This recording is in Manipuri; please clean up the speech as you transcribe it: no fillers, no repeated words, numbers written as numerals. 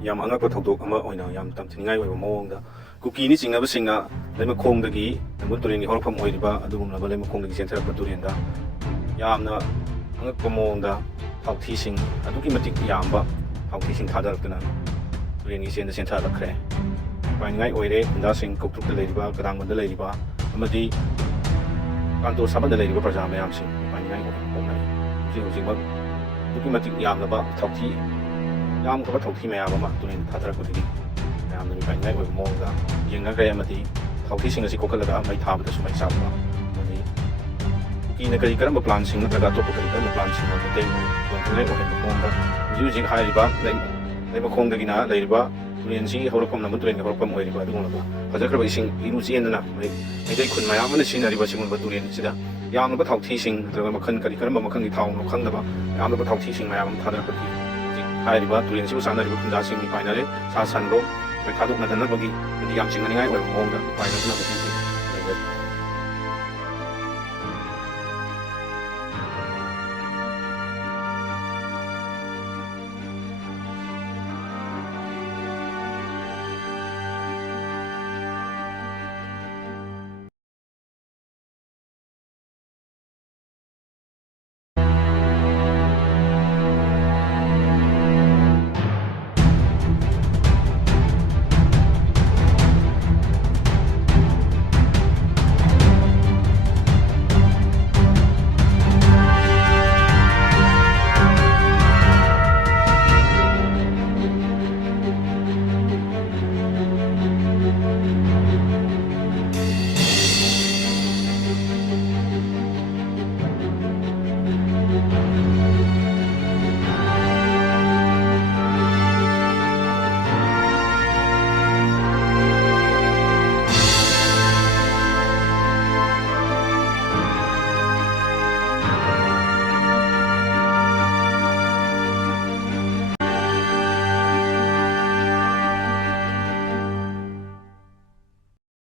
ꯌꯥꯝ ꯑꯉꯛꯄ ꯊꯧꯗꯣꯛ ꯑꯃ ꯑꯣꯏꯅ ꯌꯥꯝ ꯇꯝꯊꯤꯅꯤꯡꯉꯥꯏ ꯑꯣꯏꯕ ꯃꯑꯣꯡꯗ ꯀꯨꯀꯤꯅꯤ ꯆꯤꯡꯅꯕꯁꯤꯡꯅ ꯂꯩꯃꯈꯣꯡꯗꯒꯤ ꯅꯝꯕꯨꯜ ꯇꯨꯔꯦꯟꯒꯤ ꯍꯧꯔꯛꯐꯝ ꯑꯣꯏꯔꯤꯕ ꯑꯗꯨꯒꯨꯝꯂꯕ ꯂꯩꯃꯈꯣꯡꯗꯒꯤ ꯆꯦꯟꯊꯔꯛꯄ ꯇꯨꯔꯦꯟꯗ ꯌꯥꯝꯅ ꯑꯉꯛꯄ ꯃꯑꯣꯡꯗ ꯊꯥꯎꯊꯤꯁꯤꯡ ꯑꯗꯨꯛꯀꯤ ꯃꯇꯤꯛ ꯌꯥꯝꯕ ꯊꯥꯎꯊꯤꯁꯤꯡ ꯊꯥꯗꯔꯛꯇꯨꯅ ꯇꯨꯔꯦꯟꯒꯤ ꯏꯆꯦꯟꯗ ꯆꯦꯟꯊꯔꯛꯈ꯭ꯔꯦ꯫ ꯄꯥꯏꯅꯤꯡꯉꯥꯏ ꯑꯣꯏꯔꯦ ꯈꯨꯟꯖꯥꯁꯤꯡ, ꯀꯧꯇ꯭ꯔꯨꯛꯇ ꯂꯩꯔꯤꯕ, ꯀꯗꯥꯡꯕꯟꯗ ꯂꯩꯔꯤꯕ ꯑꯃꯗꯤ ꯀꯥꯟꯇꯣ ꯁꯥꯕꯟꯗ ꯂꯩꯔꯤꯕ ꯄ꯭ꯔꯖꯥ ꯃꯌꯥꯝꯁꯤꯡ ꯄꯥꯏꯅꯤꯡꯉꯥꯏ ꯑꯣꯏꯅꯔꯤ꯫ ꯍꯧꯖꯤꯛꯃꯛ ꯑꯗꯨꯛꯀꯤ ꯃꯇꯤꯛ ꯌꯥꯝꯂꯕ ꯌꯥꯝꯈ꯭ꯔꯕ ꯊꯥꯎꯊꯤ ꯃꯌꯥꯝ ꯑꯃ ꯇꯨꯔꯦꯟꯗ ꯊꯥꯗꯔꯛꯄꯗꯒꯤ ꯃꯌꯥꯝꯅ ꯃꯤꯄꯥꯏꯅꯤꯡꯉꯥꯏ ꯑꯣꯏꯕ ꯃꯑꯣꯡꯗ ꯌꯦꯡꯅꯈ꯭ꯔꯦ ꯑꯃꯗꯤ ꯊꯥꯎꯊꯤꯁꯤꯡ ꯑꯁꯤ ꯀꯣꯛꯈꯠꯂꯒ ꯃꯩ ꯊꯥꯕꯗꯁꯨ ꯃꯩ ꯆꯥꯛꯄ ꯑꯃꯗꯤ ꯀꯨꯀꯤꯅ ꯀꯔꯝꯕ ꯄ꯭ꯂꯥꯟꯁꯤꯡ ꯅꯠꯇ꯭ꯔꯒ ꯑꯇꯣꯞꯄ ꯀꯔꯝꯕ ꯄ꯭ꯂꯥꯟꯁꯤꯡꯅ ꯃꯩꯇꯩꯕꯨ ꯈꯨꯗꯣꯡꯊꯤꯅꯤꯡꯉꯥꯏ ꯑꯣꯏꯍꯟꯕ ꯃꯑꯣꯡꯗ ꯍꯧꯖꯤꯛ ꯍꯥꯏꯔꯤꯕ ꯂꯩꯃꯈꯣꯡꯗꯒꯤꯅ ꯂꯩꯔꯤꯕ ꯇꯨꯔꯦꯟꯁꯤꯒꯤ ꯍꯧꯔꯛꯐꯝ, ꯅꯝꯕꯨꯜ ꯇꯨꯔꯦꯟꯒꯤ ꯍꯧꯔꯛꯐꯝ ꯑꯣꯏꯔꯤꯕ ꯑꯗꯨꯒꯨꯝꯂꯕ ꯐꯖꯈ꯭ꯔꯕ ꯏꯁꯤꯡ ꯏꯔꯨ ꯆꯦꯟꯗꯅ ꯃꯩꯇꯩ ꯈꯨꯟ ꯃꯌꯥꯝ ꯑꯃꯅ ꯁꯤꯖꯤꯟꯅꯔꯤꯕ ꯑꯁꯤꯒꯨꯝꯂꯕ ꯇꯨꯔꯦꯟ ꯑꯁꯤꯗ ꯌꯥꯝꯂꯕ ꯊꯥꯎꯊꯤꯁꯤꯡ ꯅꯠꯇ꯭ꯔꯒ ꯀꯔꯝꯕ ꯃꯈꯜꯒꯤ ꯊꯥꯎꯅꯣ ꯈꯪꯗꯕ ꯌꯥꯝꯂꯕ ꯊꯥꯎꯊꯤꯁꯤꯡ ꯃꯌꯥꯝ ꯑꯃ ꯊꯥꯗꯔꯛꯄꯗꯒꯤ ꯍꯧꯖꯤꯛ ꯍꯥꯏꯔꯤꯕ ꯇꯨꯔꯦꯟꯁꯤꯕꯨ ꯆꯥꯅꯔꯤꯕ ꯈꯨꯟꯖꯥꯁꯤꯡ ꯃꯤꯄꯥꯏꯅꯔꯦ꯫ ꯁꯥ ꯁꯟꯗꯣ ꯊꯥꯗꯣꯛꯅꯗꯅꯕꯒꯤ ꯌꯥꯝ ꯆꯤꯡꯅꯅꯤꯡꯉꯥꯏ ꯑꯣꯏꯕ ꯃꯑꯣꯡꯗ ꯃꯤꯄꯥꯏꯅꯗꯨꯅ ꯍꯧꯖꯤꯛ